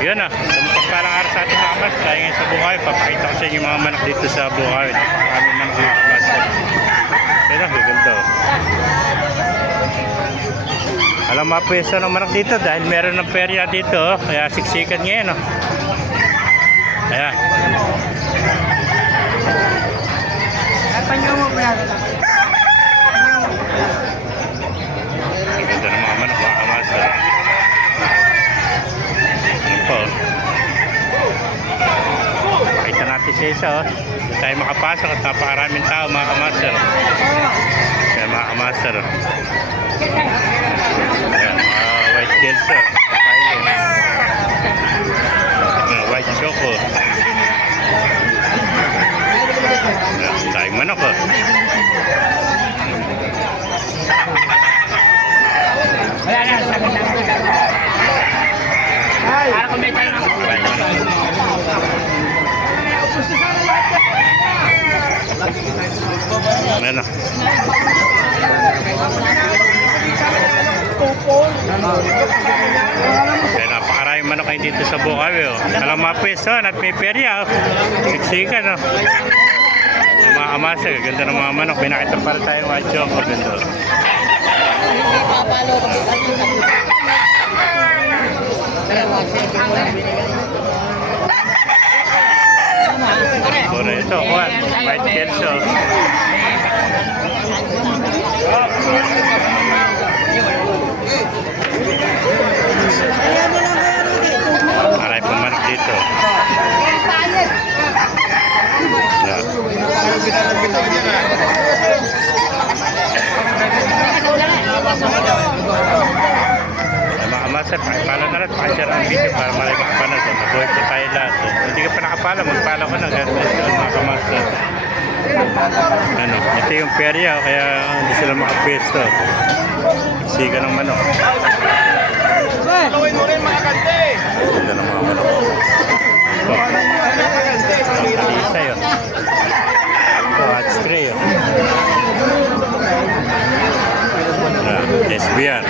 Yun na, pagpalang araw sa ating mga mas, tayo ngayon sa Bukawi. Papakita ko sa inyo yung mga manok dito sa Bukawi. Napakarami manok dito mas. Yun na, gaganda. Alam mga pwesto ng manok dito dahil meron ng perya dito. Kaya siksikan ngayon. Ayan. Gaganda ng mga manok, mga mas. Pakita natin siya isa, Hindi tayo makapasok at napakaraming tao, mga kamaster. Kaya mga kamaster. Ayan, mga white gels, mga white choco. Ayan, tayong manok, Ano? Kaya napakaraming manok kayo dito sa Bukawi. Alam mga pwesto at may perya. Siksikan. Yung mga kamasa, ganda ng mga manok. Pinakita para tayo mga choco. Ganda. Puro ito, Juan. White Kelso. Maray pong manok dito. Mga kamasa, pakipala na rin. Pakishare ang video para maray makapanood. Mabuhay po tayo lahat. Hindi ka pa nakapala, magpala ko na. Mga kamasa. Ano, ito yung perya, kaya hindi sila makapwesto. Siga ng manok. Gawin mo rin mga kante. Ganda ng mga manok. Isa yun. Ito, hot spray yun. SBR.